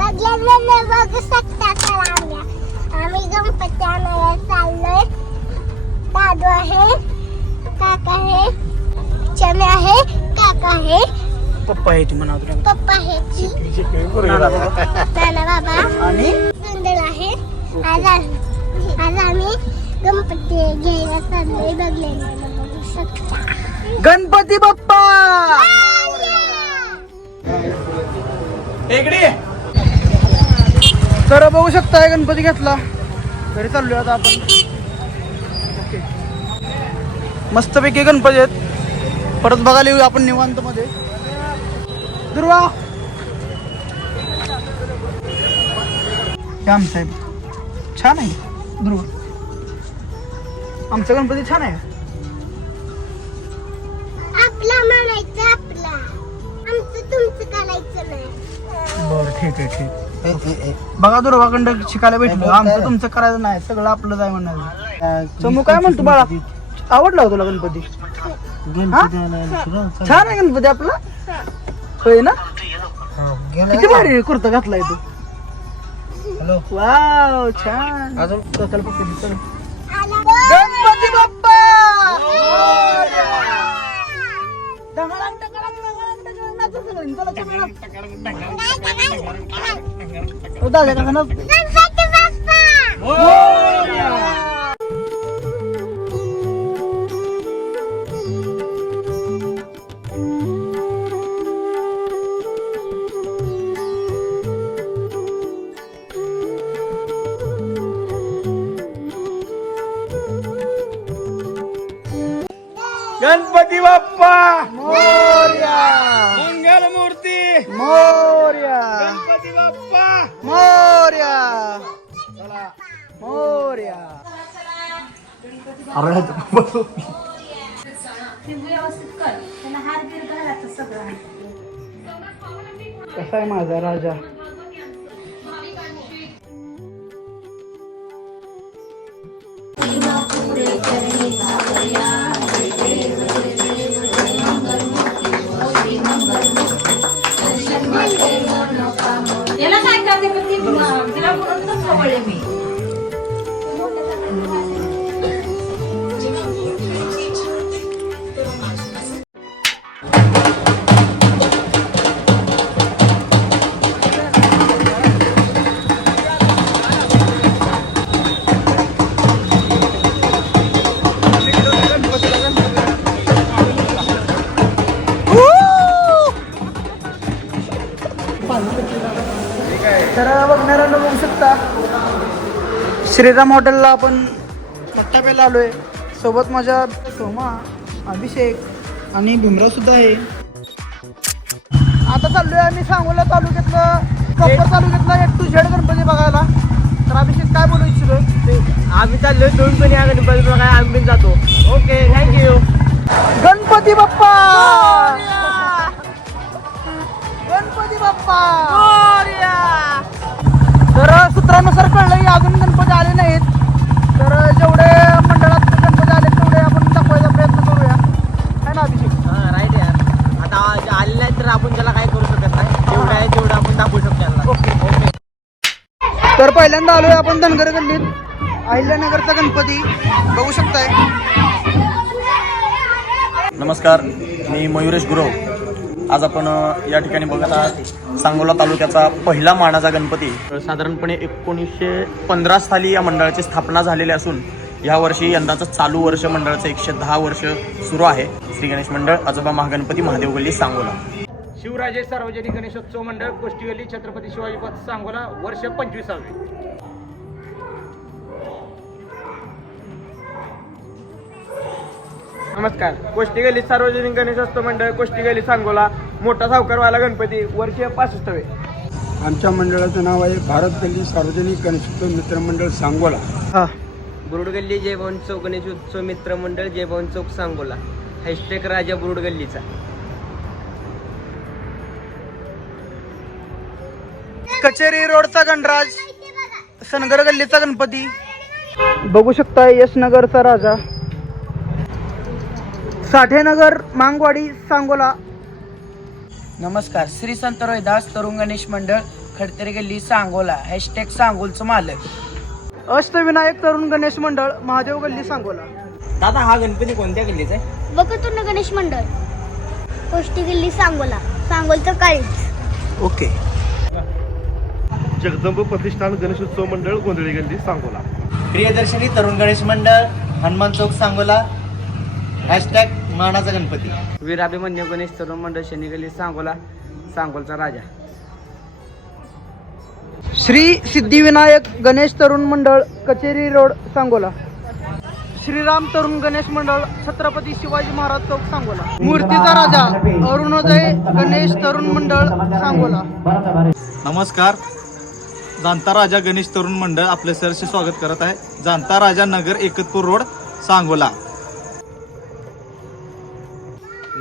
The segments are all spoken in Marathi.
बघल्यानं बघू शकता तर आम्ही आम्ही गणपती आणायला चाललोय. दादू आहे काका आहे चमे आहे काका आहे. पप्पा आहे ती म्हणा तुला. पप्पा आहे नाना बाबा. आणि? सुंदर आहे. आज आम्ही आज आम्ही गणपती घ्यायला चाललोय बघल्यानं बघू शकता. गणपती बाप्पा! इकडे तर बघू शकताय गणपती घेतला. घरी चाललोय आता आपण. मस्तपैकी गणपती आहेत. परत बघायला येऊ आपण निवांत मध्ये. दुर्वा! श्याम साहेब छान आहे दुर्वा. आमचा गणपती छान आहे. बरं ठीक आहे ठीक. बघा दुर्वाखंड शिकायला भेटलं. आमचं तुमचं करायचं नाही. सगळं आपलं आहे म्हणणार. समू काय म्हणतो बाळा? आवडला तुला गणपती? छान आहे गणपती आपला. होय ना? किती भारी कुर्ता घातलाय तू. वाव छान. काकाला डंगळांग, नाचू सगळे. चला, चला. ओ, दादा काका नाच. गणपती बाप्पा गणपती बाप्पा. मोरया. मंगल मूर्ती मोरया. गणपती बाप्पा मोरया मोरया कसा आहे माझा राजा? तर बघणाऱ्यांना बघू शकता. श्रीराम हॉटेलला आपण थट्टा प्यायला आलोय. सोबत माझ्या सोमा अभिषेक आणि भीमराव सुद्धा आहे. आता चाललोय आम्ही सांगोला तालुक्यातलं प्रॉपर तालुक्यातला एक टू झेड गणपती बघायला. तर अभिषेक काय बोलू इच्छितोय? आम्ही चाललोय दोन पण या गणपती बघा आम्ही जातो. Okay thank you Ganpati Bappa! Ganpati Bappa तर सूत्रानुसार कळलं की अजून गणपती आले नाहीत. तर जेवढे मंडळात गणपती आले तेवढे आपण दाखवायचा प्रयत्न करूया. है ना अभिषेक? राईट यार आता जे आले नाही तर आपण त्याला काय करू शकत नाही. जेवढं आहे तेवढं आपण दाखवू शकतो ओके ओके. तर पहिल्यांदा आलोय आपण धनगर गल्लीत. अहिल्यानगरचा गणपती. बघू शकताय. नमस्कार मी मयुरेश गुरव. आज आपण या ठिकाणी बघत आहात सांगोला तालुक्याचा पहिला मानाचा गणपती. साधारणपणे एकोणीसशे पंधरा साली या मंडळाची स्थापना झालेली असून या वर्षी यंदाचं चालू वर्ष मंडळाचं एकशे दहा वर्ष सुरू आहे. श्री गणेश मंडळ आजोबा महागणपती महादेव गल्ली सांगोला. शिवराजे सार्वजनिक गणेशोत्सव मंडळ गोष्टीवली छत्रपती शिवाजी पथ सांगोला वर्ष पंचवीसावे. नमस्कार. कोष्टी गली सार्वजनिक गणेशोत्सव मंडळ कोष्टी गली सांगोला मोठा सावकारवाला गणपती वर्ष पासष्टवे. आमच्या मंडळाचं नाव आहे भारत गल्ली सार्वजनिक गणेशोत्सव मित्रमंडळ सांगोला. हा. बुरुडगल्ली जयभवन चौक गणेश उत्सव मित्र मंडळ जयभवन चौक सांगोला. हॅशटॅग राजा बुरुडगल्लीचा. कचेरी रोडचा गणराज सनगर गल्लीचा गणपती. बघू शकता यश नगरचा राजा. साठेनगर मांगवाडी सांगोला. नमस्कार श्री संत रोहिदास तरुण गणेश मंडळ खडतरे गल्ली सांगोला. हॅशटॅग सांगोलचं मालक. अष्टविनायक तरुण गणेश मंडळ महादेव गल्ली सांगोला. दादा हा गणपती कोणत्या गल्लीचा आहे? बघतो गणेश मंडळ. कोष्टी गल्ली सांगोला. सांगोलचं काळीच ओके. जगदंब प्रतिष्ठान गणेशोत्सव मंडळ गोंधळी गल्ली सांगोला. प्रियदर्शनी तरुण गणेश मंडळ हनुमान चौक सांगोला. हॅशटॅग मानाचा गणपती. वीर अभिमन्यू गणेश तरुण मंडळ शनी गल्ली सांगोला सांगोलचा राजा. श्री सिद्धिविनायक गणेश तरुण मंडळ कचेरी रोड सांगोला. श्रीराम तरुण गणेश मंडळ छत्रपती शिवाजी महाराज चौक सांगोला. मूर्तीचा राजा अरुणोदय गणेश तरुण मंडळ सांगोला. नमस्कार. जाणता राजा गणेश तरुण मंडळ आपले सरचे स्वागत करत आहे. जाणता राजा नगर एकतपूर रोड सांगोला.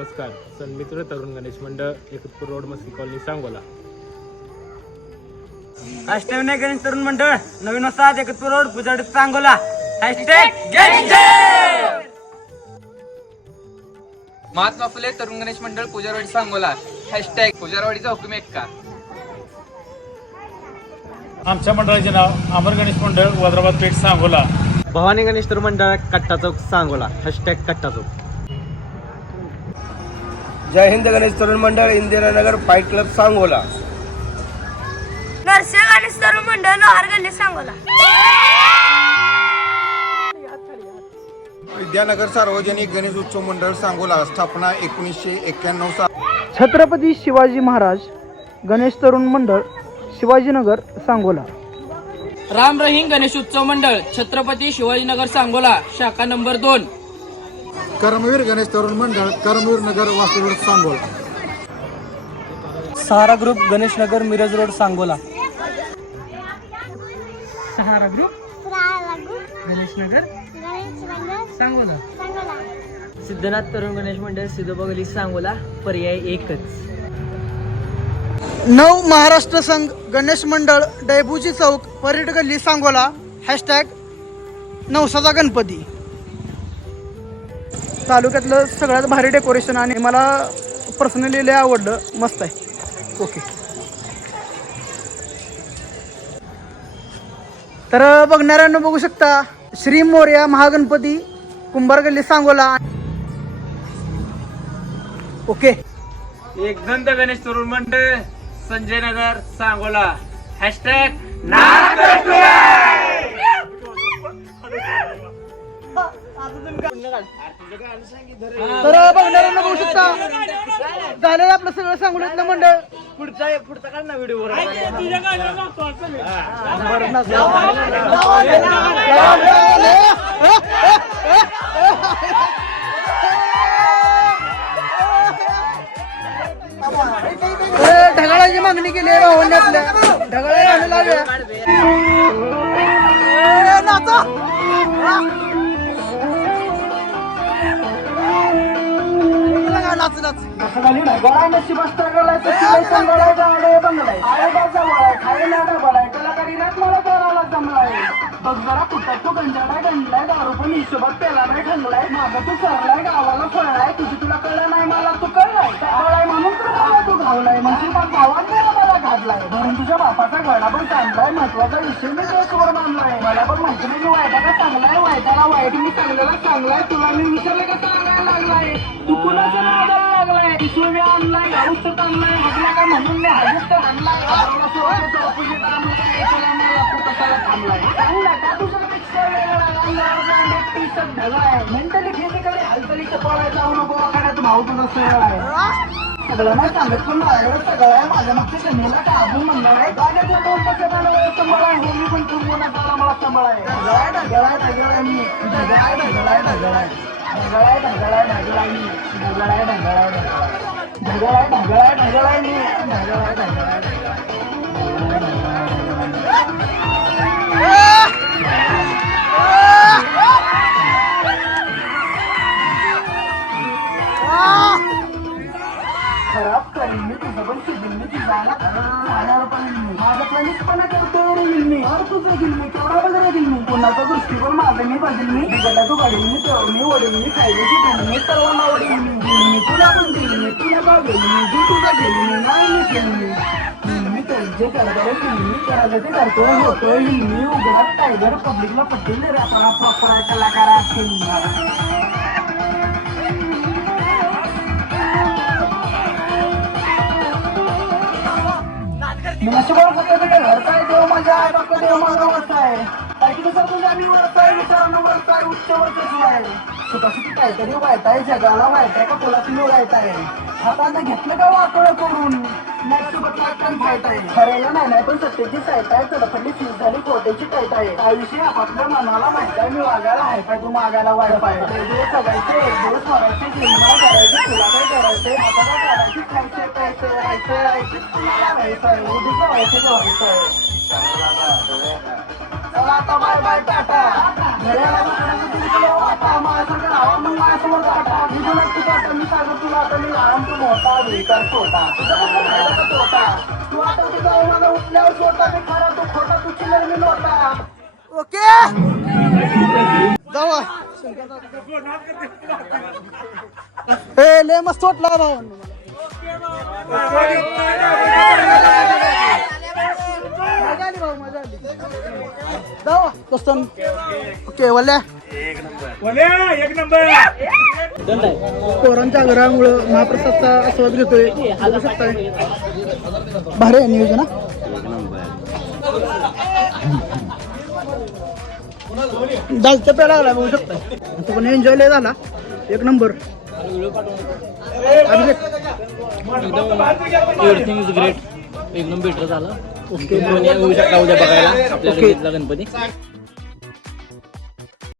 नमस्कार. Sanmitra Tarun Ganesh Mandal Ekatpur road Maski colony Sangola. Ashtavinayak Ganesh Tarun Mandal. नवीन वसाहत एकतपूर रोड पुजाडी सांगोला. हॅशटॅग महात्मा फुले तरुण गणेश मंडळ पुजारवाडी सांगोला. हॅशटॅग पुजारवाडीचा हुकुम एक का? आमच्या मंडळाचे नाव अमर गणेश मंडळ वज्राबाद पेठ सांगोला. भवानी गणेश तरुण मंडळ कट्टा चौक सांगोला. हॅशटॅग कट्टा चौक. जय हिंद गणेश तरुण मंडळ इंदिरानगर फाईट क्लब सांगोला. नरसिंह गणेश तरुण मंडळ लोहार गल्ली सांगोला. विद्यानगर सार्वजनिक गणेश उत्सव मंडळ सांगोला स्थापना एकोणीसशे एक्क्याण्णव सा छत्रपती शिवाजी महाराज गणेश तरुण मंडळ शिवाजीनगर सांगोला. राम रहीम गणेश उत्सव मंडळ छत्रपती शिवाजीनगर सांगोला शाखा नंबर दोन. Karmaveer Ganesh Tarun Mandal Karmaveer Nagar वासुरोड Sangola. Sahara group Ganesh Nagar Miraj road Sangola. Sahara group Ganesh Nagar Sangola. Siddhanath Tarun Ganesh Mandal Siddhoba गल्ली सांगोला पर्याय एकच. नऊ महाराष्ट्र संघ गणेश मंडळ डेबुजी चौक परेड गल्ली सांगोला. हॅशटॅग नवसाचा गणपती. तालुक्यातलं सगळ्यात भारी डेकोरेशन आणि मला पर्सनली लय आवडलं. मस्त आहे. ओके तर बघणाऱ्यांना बघू शकता श्री मोर्या महागणपती कुंभार गल्ली सांगोला ओके एकदंत गणेश तरुण मंडळ संजय नगर सांगोला. हॅशटॅग तर बघणाऱ्यांना बघू शकता झालं आपलं सगळं सांगोलीतलं मंडळ पुढचा पुढचा काढ ना व्हिडिओ ढगाळाची मागणी केली आहे भावांनी आपल्या ढगाळा गाणं लावूया ए, नाच नाच असं झाली ना गोळा नशी बस्त्र गोळायचं शिवायचं गोळायचं आडे बनलाय आडे बाजा कुठं तू गंजाडा गंजलाय दारू पण हिशोबात पेला नाही ठंगलाय मागं तू सरलाय गावाला फळलाय तुझी तुला कळलं नाही मला तू कळलाय कळलाय म्हणून तू गावाला तू घावलाय गावात मला घातलाय म्हणून तुझ्या बापाचा गळा पण चांगलाय महत्त्वाचा विषय मी ड्रेसवर मानलाय मला पण माहिती नाही मी वाईटाला चांगलाय वाईटाला वाईट मी चांगल्याला चांगलाय तुला मी विचारलं का चांगलाय लागलाय तू कुणाच्या पिशव्या आणलाय औषध आणलाय हगला का म्हणून मी हजर आणलाय. मला तू कसाला थांबलाय चांगला आहे सगळं मी ढगाळ ढगाळ ढगाळ ढगाळाय ढगाळाय ढगाळाय मी. ढगाळाय ढगाळाय ढगाळाय ढगाळाय ढगाळाय खराब करीन मी तुझं पण शिकेन मी तुझा मी अरे तू जगील मी केवढा बदल येईल मी कुणाचा दृष्टिकोन माझा मी बदल मी बिघडला तू गाडी मी तेव्हा मी ओढेल मी खायला शिकेल मी सर्वांना ओढेल मी मी तुला पण देईल मी तुला बागेल मी जी तुझा घेईल मी नाही मी खेळ मी मी तर जे करतो मी करायचं ते करतो. होतो मी उघडा टायगर पब्लिकला पटेल रे. आपला प्रॉपर कलाकार असेल नशिबाला फक्त तिथे घरचा आहे देव माझ्या आहे फक्त देव माझा वरचा आहे. काय की दुसरं तुझ्या आहे विचारांना वरचा उच्च वरचं आहे. सुखासुखी काहीतरी वाईट आहे जगाला वाईट आहे का तुला तुम्ही वाईट आहे? आता घेतलं का वाकड करून? नॅटसोबत वाटण फाईट आहे. खऱ्याला नाही नाही पण सत्तेची साईट आहे तडफडली फीस झाली कोट्याची टाईट आहे. आयुष्य आपल्या मनाला माहीत आहे मी वागायला हाय पाय तू मागायला वाढ आहे दिवस सगायचे एक दिवस मारायचे जीवनाला करायचे तुला काय करायचंय? आता काय करायची? खायचे प्यायचे राहायचे राहायचे तुम्हाला राहायचं आहे. उद्या व्हायचं व्हायचं आहे चला आता बाय बाय टाटा घड्याला माझ्यासारखं मग माझ्यासमोर टाटा मी तुला तू टाटा मी सांगतो तुला आता मी लहान तू मोठा बेकार छोटा तुझा कसं का तू आता तू जाऊ उठल्यावर छोटा मी खरा तू खोटा तू चिल्लर मी नोटा ओके जाऊ लय मस्त वाटला भाऊ मजा आली भाऊ मजा आली. जाऊ. दोस्तन ओके वल्या. पोरांच्या आग्रहामुळं महाप्रसादचा आस्वाद घेतोय. बघू शकताय. भारी आहे नियोजन? दालच्या प्याला लागला बघू शकताय. तो पण एन्जॉय लय झाला. एक नंबर. एव्हरीथिंग इज ग्रेट एकदम बेटर झालं. ओके येऊ शकता उद्या बघायला आपल्या Okay. गणपती